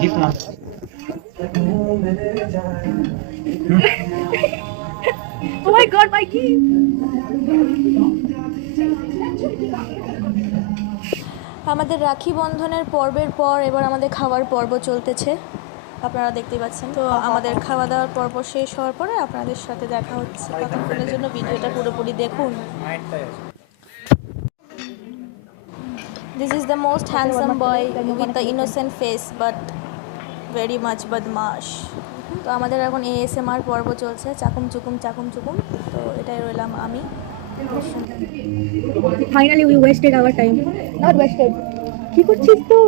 gift na. Oh my god, my key! আমাদের রাখি বন্ধনের পর্বের পর এবার আমাদের খাওয়ার পর্ব চলতেছে, আপনারা দেখতেই পাচ্ছেন। তো আমাদের খাওয়া দাওয়ার পর্ব শেষ হওয়ার পরে আপনাদের সাথে দেখা হচ্ছে। ততক্ষণের জন্য ভিডিওটা পুরোপুরি দেখুন। This is the most handsome boy with the innocent face but very much badmash. তো আমাদের এখন ASMR পর্ব চলছে, চাকুম চুকুম চাকুম চুকুম। তো এটাই রইলাম আমি। Finally we wasted our time. Not wasted. কি করছিস তো?